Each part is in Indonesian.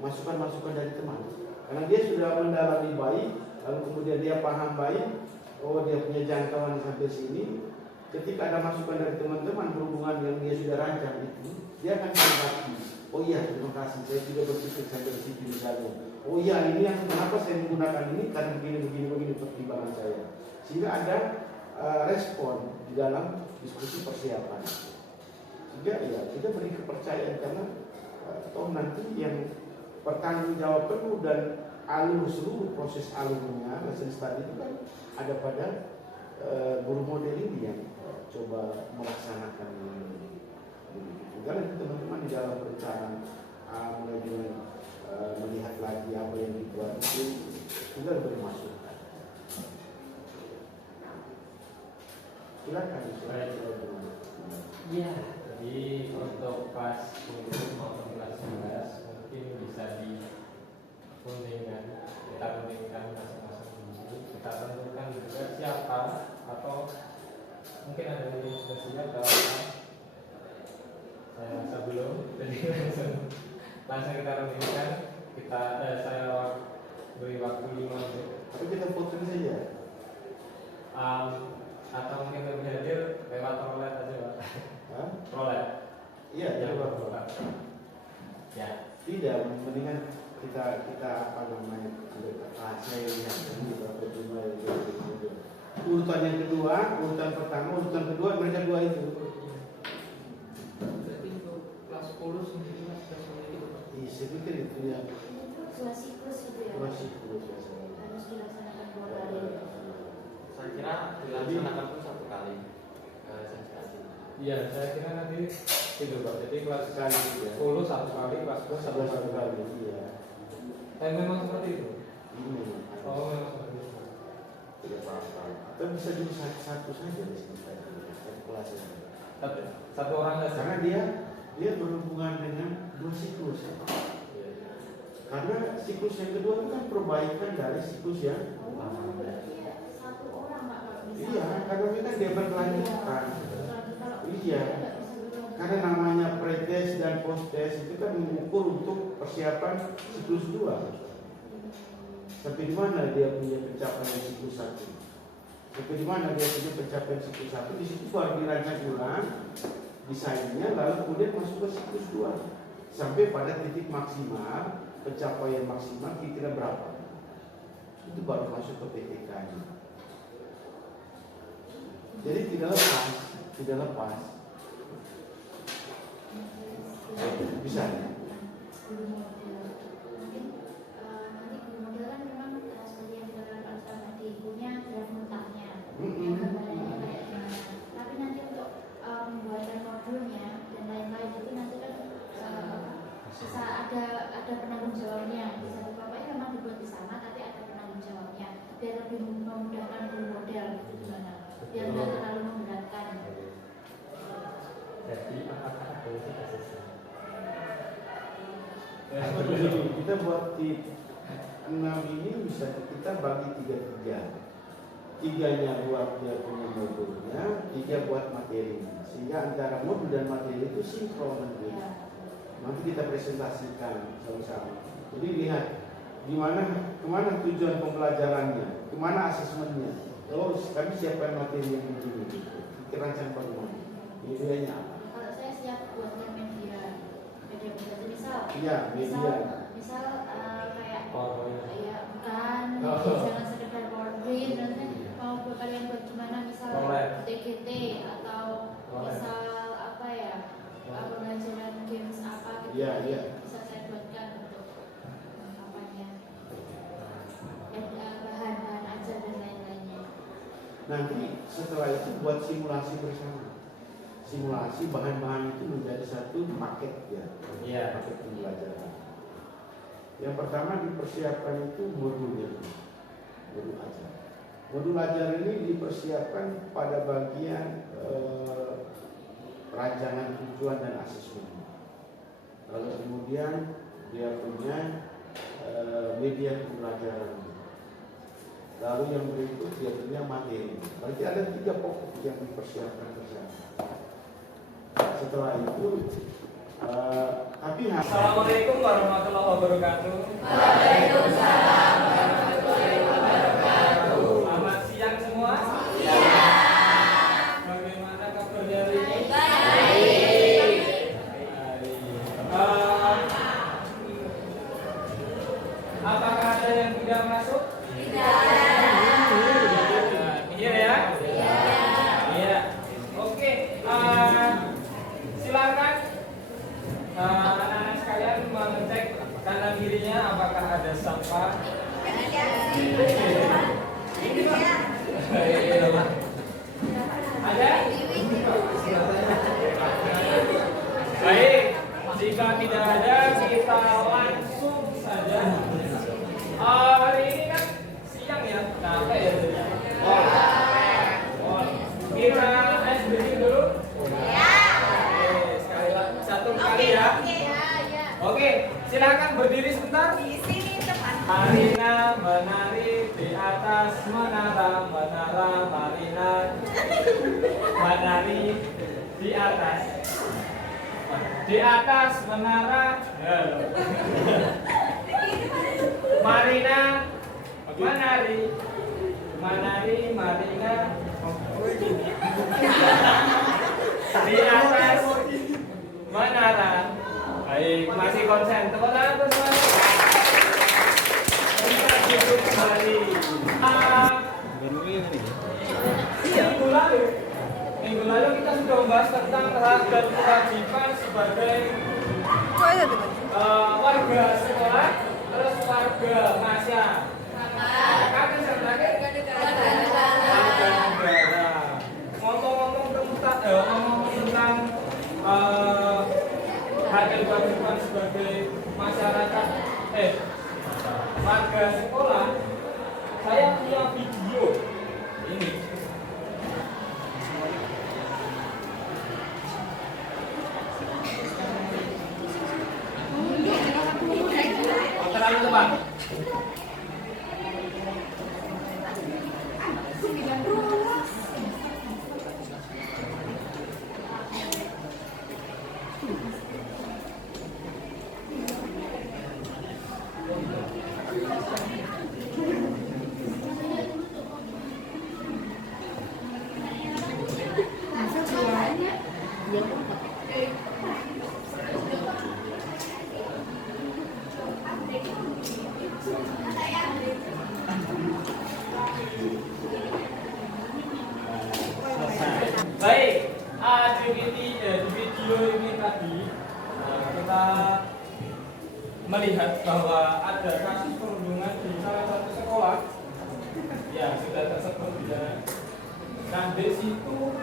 masukan-masukan dari teman. Karena dia sudah mendalami baik, lalu kemudian dia paham baik, oh dia punya jangkauan sampai sini. Ketika ada masukan dari teman-teman berhubungan yang dia sudah rancang itu, dia akan menanggapi. Oh iya, terima kasih. Saya juga berpikir sampai di situ misalnya. Oh iya, ini yang kenapa saya menggunakan ini karena begini pertimbangan saya. Sehingga ada respon di dalam diskusi persiapan. Sehingga ya kita beri kepercayaan karena toh nanti yang bertanggung jawab penuh dan seluruh proses alurnya lesson study itu kan ada pada guru model ini yang coba melaksanakan ini. Karena teman-teman di dalam perencanaan mulai dengan melihat lagi apa yang dibuat itu juga bermasuk. Silakan. Iya, jadi untuk kelas 10 maupun kelas 11 mungkin bisa dikundingkan, kita kundingkan masing-masing dulu. Kita tentukan juga siapa atau mungkin ada yang sudah siap kalau saya rasa belum, jadi langsung kita kundingkan. Saya beri waktu 5 menit. Tapi kita fotoin saja. Atau mungkin lebih hadir lewat roulette aja, Pak. Roulette. Iya, lewat roulette. Ya. Tidak, mendingan kita apa namanya? Saya lihat ini berapa jumlah itu. Urutan yang kedua, urutan pertama, urutan kedua, mereka dua itu. Berarti untuk kelas 10 sendiri mas Saya pikir itu ya. Dua siklus itu ya. Dua siklus. Harus dilaksanakan 2 kali. Saya kira dilaksanakan pun 1 kali. Iya, saya kira nanti itu Pak. Jadi kelas Sekali ya. 10 1 kali, kelas 12 Satu kali. Iya. Memang seperti itu. Ini. Oh, memang seperti itu. Tidak apa-apa. Atau bisa jadi satu saja di sini satu kelas ini. Satu orang saja. Karena dia berhubungan dengan dua siklus. Karena siklus yang kedua itu kan perbaikan dari siklus yang Oh, berarti ya 1 orang Pak kalau bisa. iya, karena ini kan dia berkelanjutan. Iya. Karena namanya pretest dan post-test itu kan mengukur untuk persiapan siklus 2. Sampai di mana dia punya pencapaian siklus 1? Sampai di mana dia punya pencapaian siklus 1? Di situ baru dirancang ulang desainnya, lalu kemudian masuk ke siklus 2 sampai pada titik maksimal, pencapaian maksimal kira-kira berapa? Itu baru masuk ke PTK-nya. Jadi tidak lepas. Bisa. Mungkin nanti guru model kan memang seperti yang dikatakan Pak Ustaz tadi, punya draft mentahnya, yang gambarannya kayak gimana. Tapi nanti untuk pembuatan modulnya dan lain-lain itu nanti kan bisa ada penanggung jawabnya. Di satu bapaknya memang dibuat di sana, tapi ada penanggung jawabnya. Biar lebih memudahkan guru model itu gimana? Biar tidak terlalu memberatkan. Jadi apakah ada uji asesmen? Kita buat tip 6 ini bisa kita bagi 3-3. 3-nya buat dia punya modulnya, 3 buat materinya. Sehingga antara modul dan materi itu sinkron nanti. Nanti kita presentasikan sama-sama. Jadi lihat kemana tujuan pembelajarannya, kemana asesmennya. Oh, kami siapkan materi yang begini. Kita rancang bagaimana. Medianya apa? Kalau saya siap buatnya media belajar misal. Iya, media. Misal kayak PowerPoint. ya bukan, jangan sekedar PowerPoint. Nanti mau kalian buat gimana misal TGT atau misal apa ya, pembelajaran games apa gitu. Iya. Bisa saya buatkan untuk apanya. Bahan-bahan ajar dan lain-lainnya. Nanti setelah itu buat simulasi bersama. Simulasi bahan-bahan itu menjadi satu paket ya. Iya. Paket pembelajaran. Yang pertama dipersiapkan itu modulnya. Modul ajar. Modul ajar ini dipersiapkan pada bagian rancangan tujuan dan asesmen. Lalu kemudian dia punya media pembelajaran. Lalu yang berikut dia punya materi. Berarti ada 3 pokok yang dipersiapkan bersama. Setelah itu Assalamualaikum warahmatullahi wabarakatuh. wabarakatuh. Selamat siang semua. Bagaimana kabarnya hari ini? Baik. Apakah ada yang tidak masuk? Iya ya? Iya. Oke. Silakan anak-anak sekalian mengecek kanan kirinya apakah ada sampah. Ada? Baik, jika tidak ada kita langsung saja. Hari ini kan siang ya, capek ya. Kita ice breaking dulu. Sekali lagi, satu kali ya. Oke, silakan berdiri sebentar. Marina menari di atas menara, Marina menari di atas menara. Marina menari, Marina di atas menara. Baik, masih konsen. Tepuk tangan untuk semuanya. Kita duduk kembali. Minggu lalu kita sudah membahas tentang hak dan kewajiban sebagai warga sekolah, terus warga masyarakat, dan terakhir warga negara. Ngomong-ngomong tentang hak dan kewajiban sebagai masyarakat, warga sekolah, saya punya video ini. Terlalu cepat. Baik, di video ini tadi kita melihat bahwa ada kasus perundungan di salah satu sekolah. Ya, sudah tersebut di sana. Nah, di situ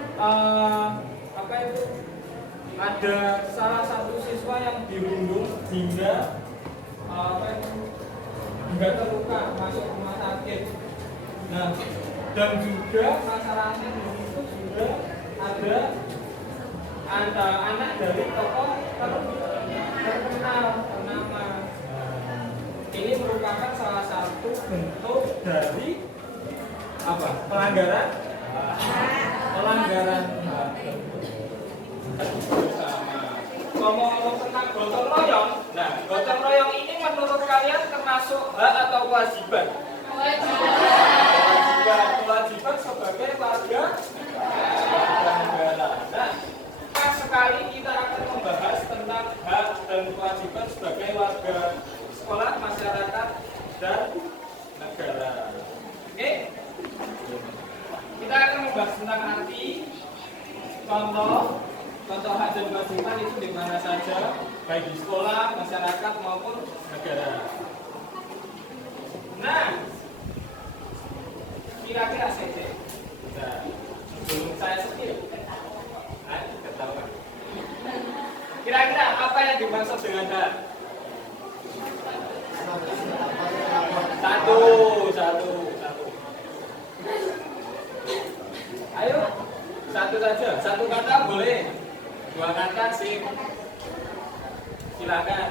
ada salah satu siswa yang dirundung hingga hingga terluka, masuk rumah sakit. Nah, dan juga masalahnya di situ juga ada anak dari tokoh terkenal ternama. Ini merupakan salah satu bentuk dari pelanggaran Ngomong-ngomong tentang gotong royong, nah gotong royong ini menurut kalian termasuk hak atau kewajiban? Kewajiban sebagai warga negara. Nah, pas sekali kita akan membahas tentang hak dan kewajiban sebagai warga sekolah, masyarakat, dan negara. Oke? Kita akan membahas tentang arti, contoh hak dan kewajiban itu di mana saja, baik di sekolah, masyarakat maupun negara. Nah, kira-kira saja. Nah, sebelum saya setir, ketahuan. Kira-kira apa yang dimaksud dengan hak? Satu. Ayo, satu saja. Satu kata boleh. Dua kata sih. Silakan.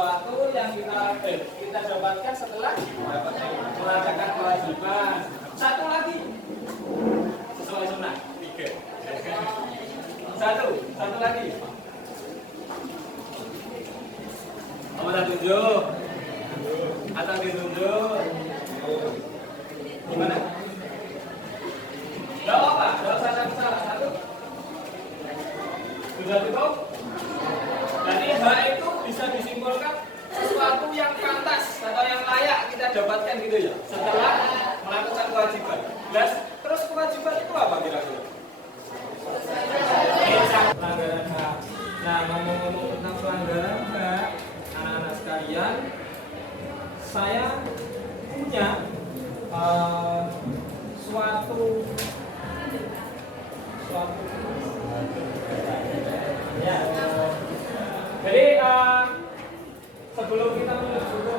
sesuatu yang kita dapatkan setelah melaksanakan kewajiban. Satu lagi sesuai sunnah. 3. Satu lagi. Mau tak tunjuk? Atau ditunjuk? Gimana? Gak apa-apa, gak usah salah. Satu. Sudah cukup? Jadi hak itu bisa disimpulkan sesuatu yang pantas atau yang layak kita dapatkan gitu ya setelah melakukan kewajiban. Terus kewajiban itu apa kira-kira? Pelanggaran hak. Nah, ngomong-ngomong tentang pelanggaran hak, anak-anak sekalian, saya punya suatu ya. Jadi sebelum kita menuju ke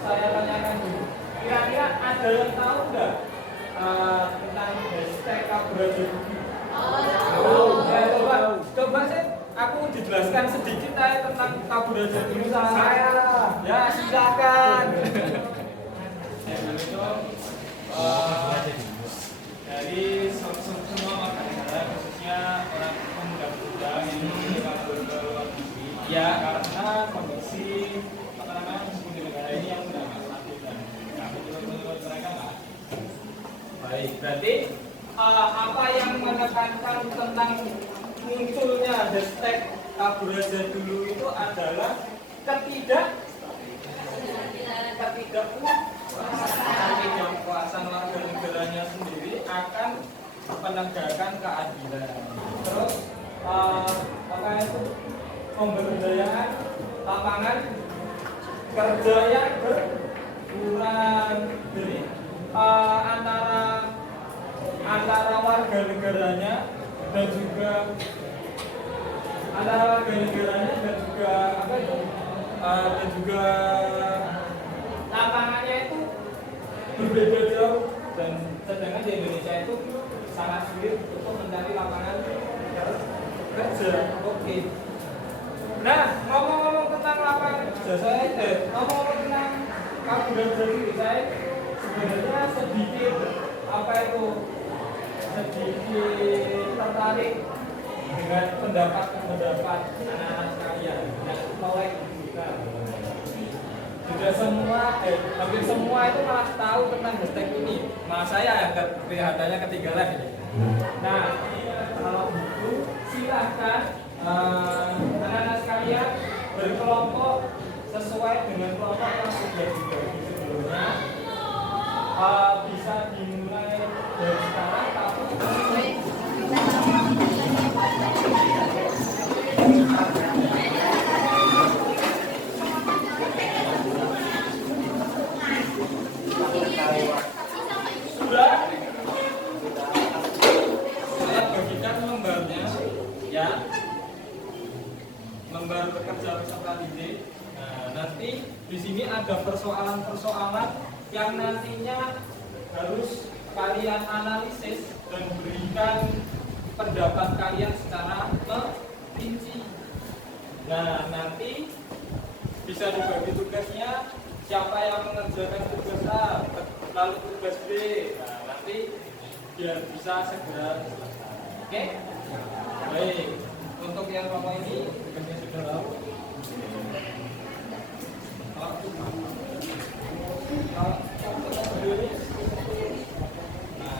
saya tanyakan dulu. Kira-kira ada yang tahu nggak tentang hashtag Kabrajur? Coba sih aku dijelaskan sedikit aja tentang Kabrajur dulu saya. Ya silakan. Dari semua warga negara khususnya orang pemuda-pemuda yang kabur ke luar negeri ya karena kondisi hukum di negara ini yang sudah mati dan kami juga menurut mereka nggak. Baik, berarti apa yang menekankan tentang munculnya hashtag kabur aja dulu itu adalah ketidakpuasan warga negaranya sendiri akan penegakan keadilan. Terus apa itu pemberdayaan lapangan kerja yang berkurang. Jadi antara warga negaranya dan juga dan juga lapangannya itu berbeda jauh dan sedangkan di Indonesia itu sangat sulit untuk mencari lapangan kerja. Oke. Nah, ngomong-ngomong tentang lapangan kerja ngomong-ngomong tentang kabupaten sendiri, saya sebenarnya sedikit tertarik dengan pendapat anak-anak sekalian. Nah, mulai kita sudah hampir semua itu malah tahu tentang hashtag ini. Malah saya yang kelihatannya ketinggalan ini. Nah, kalau begitu silahkan anak-anak sekalian berkelompok sesuai dengan kelompok yang sudah dibagi sebelumnya. Bisa dimulai dari sekarang tapi sudah saya bagikan lembarnya ya, lembar bekerja peserta didik. Nah, nanti di sini ada persoalan-persoalan yang nantinya harus kalian analisis dan berikan pendapat kalian secara merinci. Nah, nanti bisa dibagi tugasnya, siapa yang mengerjakan tugas A, lalu tugas B. Nah, nanti biar bisa segera selesai. Oke? Baik. Untuk yang kelompok ini tugasnya sudah tahu. Nah,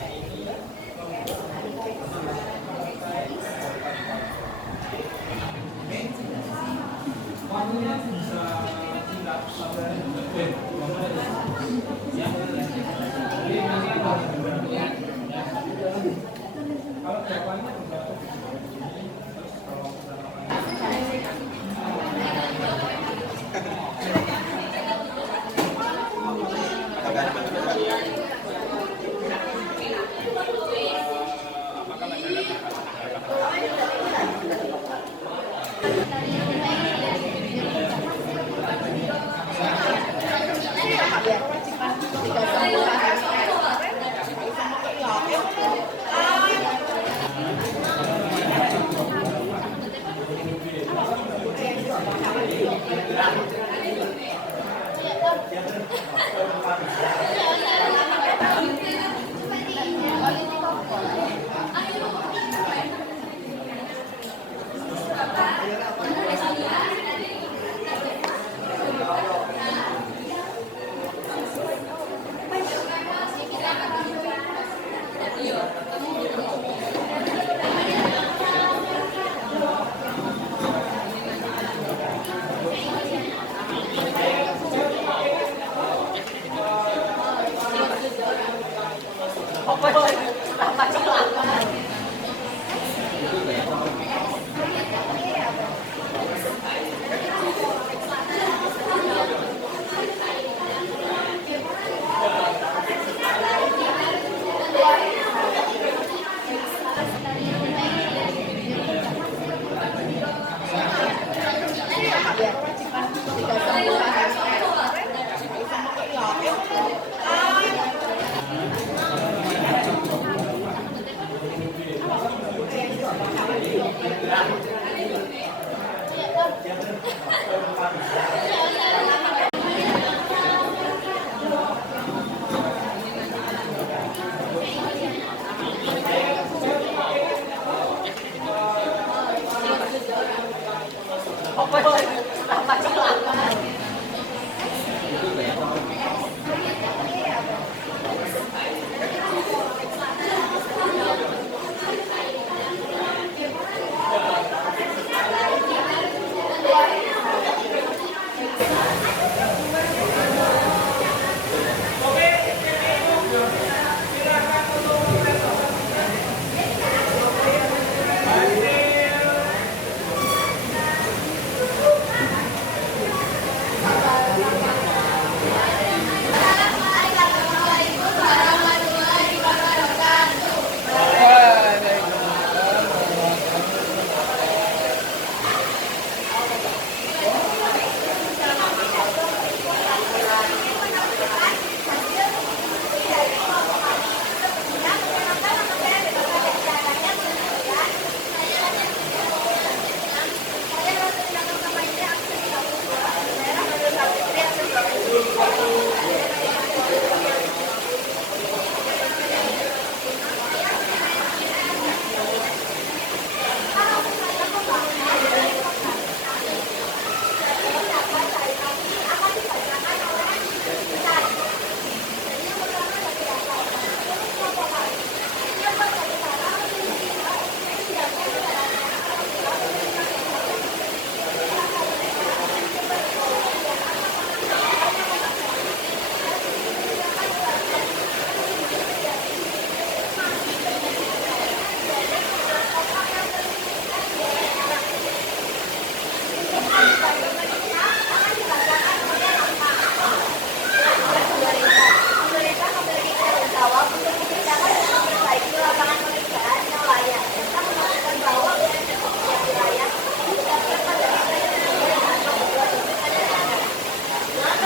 ini waktunya bisa singkat sampai ya. Jadi nanti kalau jawabannya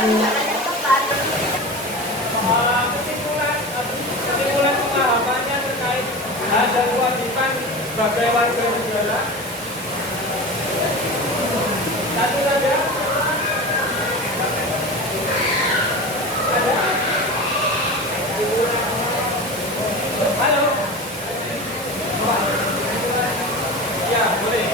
Kesimpulan pemahamannya terkait hak dan kewajiban sebagai warga negara. Satu saja. Ada? Halo. Ya, boleh.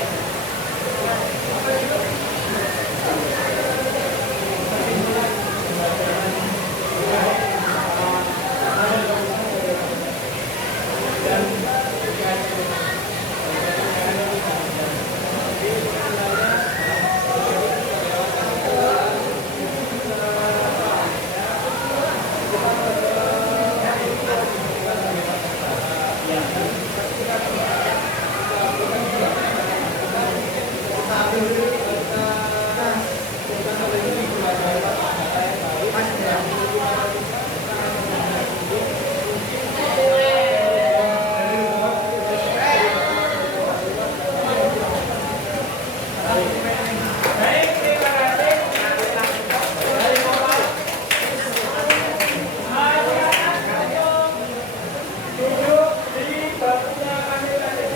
Baik, terima kasih. Dari Bapak. Duduk di bangkunya masing-masing.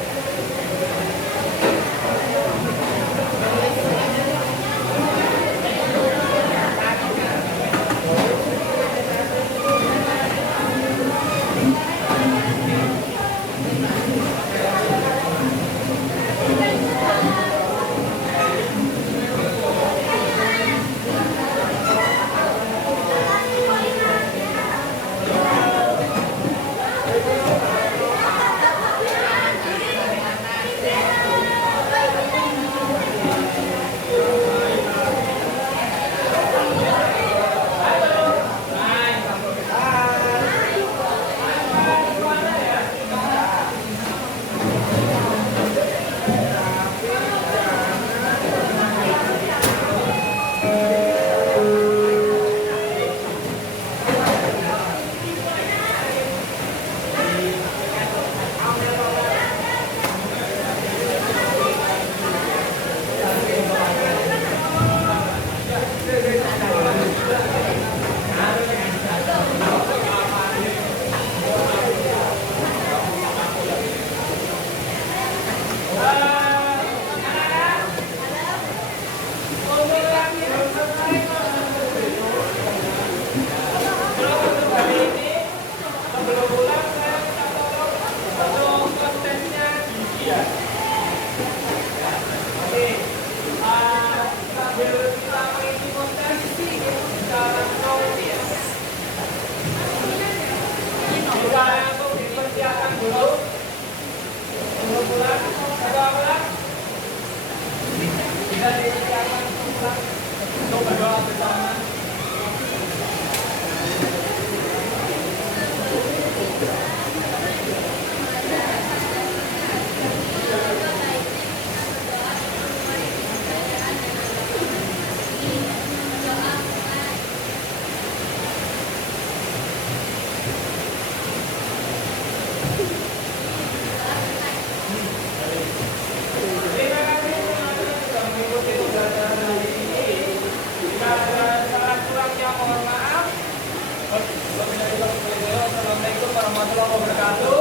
Assalamualaikum warahmatullahi wabarakatuh.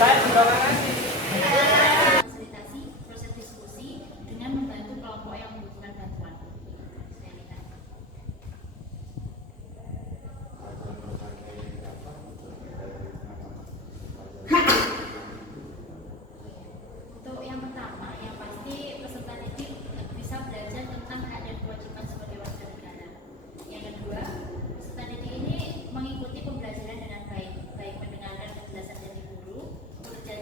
Saya juga makasih. Fasilitasi proses diskusi dengan membantu kelompok yang membutuhkan bantuan. Saya minta. Untuk yang pertama, yang pasti peserta didik bisa belajar tentang hak dan kewajiban sebagai warga negara. Yang kedua, peserta didik ini mengikuti pembelajaran dengan baik mendengarkan penjelasan dari guru, bekerja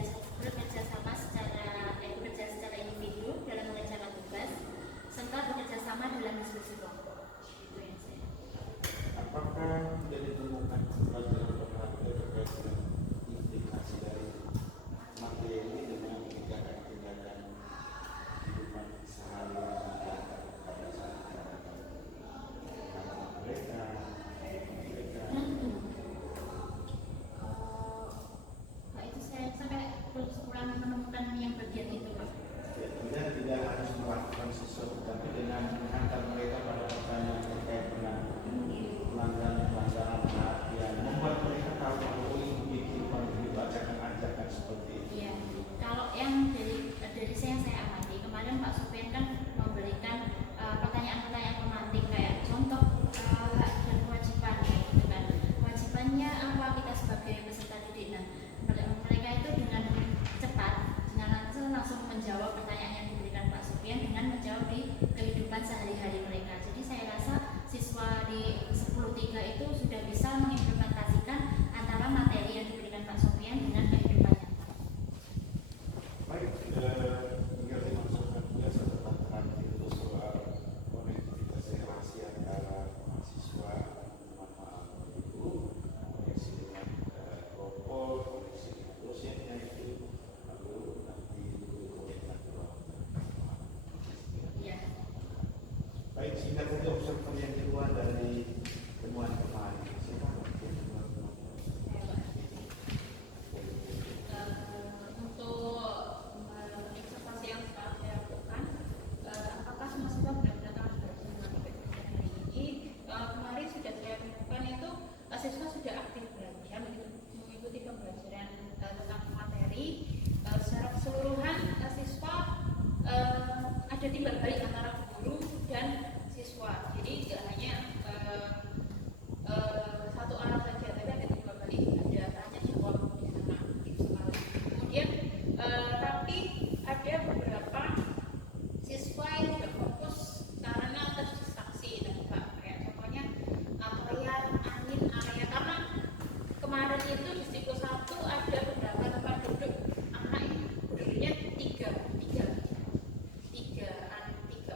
itu di siklus 1 ada beberapa tempat duduk anak ini duduknya tiga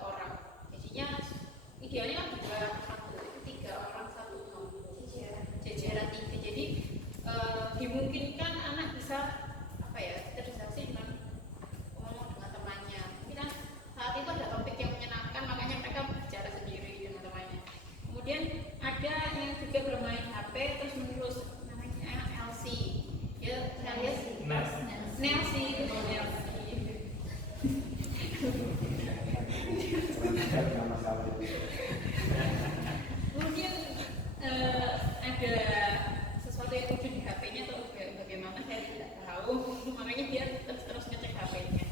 orang. Jadinya idealnya kan 2 1 itu 3 orang 1 jejeran 3. Jadi dimungkinkan anak bisa apa ya terdistraksi dengan ngomong dengan temannya. Mungkin kan saat itu ada topik yang menyenangkan, makanya mereka bicara sendiri dengan temannya. Kemudian ada yang juga bermain HP terus menerus, namanya LC ya, alias Nelsi gitu, kemudian ada sesuatu yang lucu di HP-nya atau bagaimana saya tidak tahu, makanya dia terus ngecek HP-nya.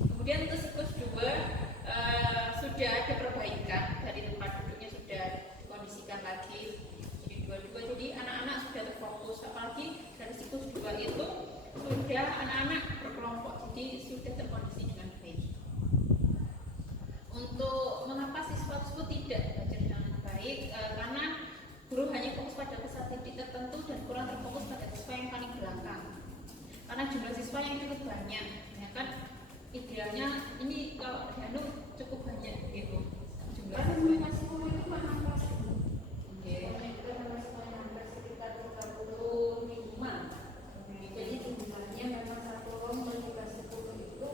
Kemudian untuk siklus 2 sudah ada perbaikan dari tempat duduknya, sudah dikondisikan lagi jadi 2-2, jadi anak-anak sudah terfokus, apalagi dari siklus 2 itu sudah anak-anak berkelompok, jadi sudah terkondisi dengan baik. Untuk mengapa siswa tersebut tidak belajar dengan baik, karena guru hanya fokus pada peserta didik tertentu dan kurang terfokus pada siswa yang paling belakang. Karena jumlah siswa yang cukup banyak, ya kan idealnya ini kalau Danu cukup banyak gitu jumlah siswa. Masih itu mana kelas? Sekitar 35. Jadi jumlahnya memang satu ruang bagi kelas 10 itu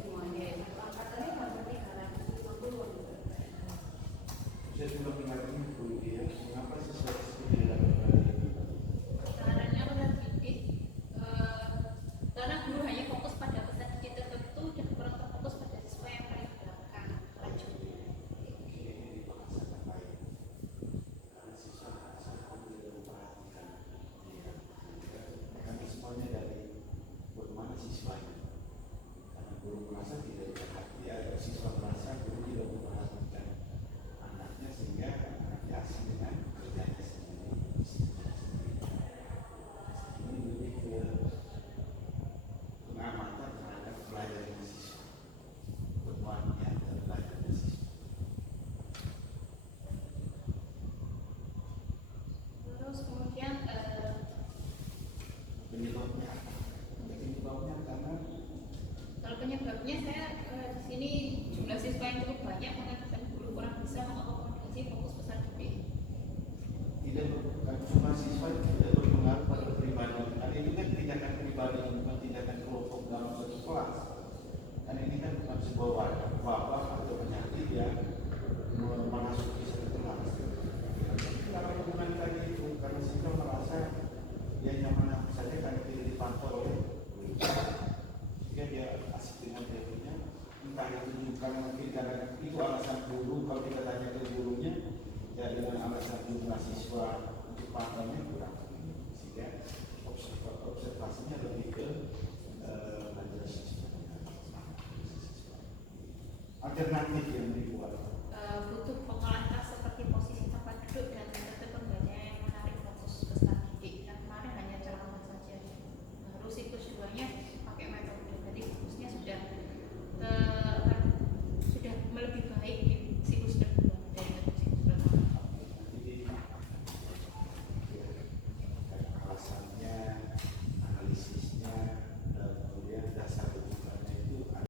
semuanya. Angkatannya nggak berarti 350. Saya cuma mengerti dulu ya, mengapa siswa tersebut tidak dapat Caranya peserta didik, karena guru hanya fokus pada peserta didik tertentu dan kurang terfokus pada siswa yang paling belakang lajurnya. Kami semuanya dari bagaimana siswanya, karena guru merasa tidak diperhati, ya siswa merasa guru tidak memperhatikan anaknya sehingga anaknya asing dengan kerjanya sendiri. Ini lebih ke pengamatan terhadap pelajaran siswa, pertemuannya dan pelajaran siswa. Terus kemudian Penyebabnya apa? Penyebabnya karena kalau penyebabnya saya di sini jumlah siswa yang cukup banyak mengakibatkan guru kurang bisa mengakomodasi fokus peserta didik. tidak bukan cuma siswa tidak berpengaruh pada pribadi. Karena ini kan tindakan pribadi, bukan tindakan kelompok dalam satu kelas. Karena ini kan bukan sebuah wabah atau penyakit yang memasuki satu kelas. Kalau hubungan tadi itu karena siswa merasa dia nyaman saja karena tidak dipantau oleh guru, sehingga dia asik dengan dirinya. Entah itu karena mungkin karena itu alasan guru, kalau kita tanya ke gurunya ya dengan alasan jumlah siswa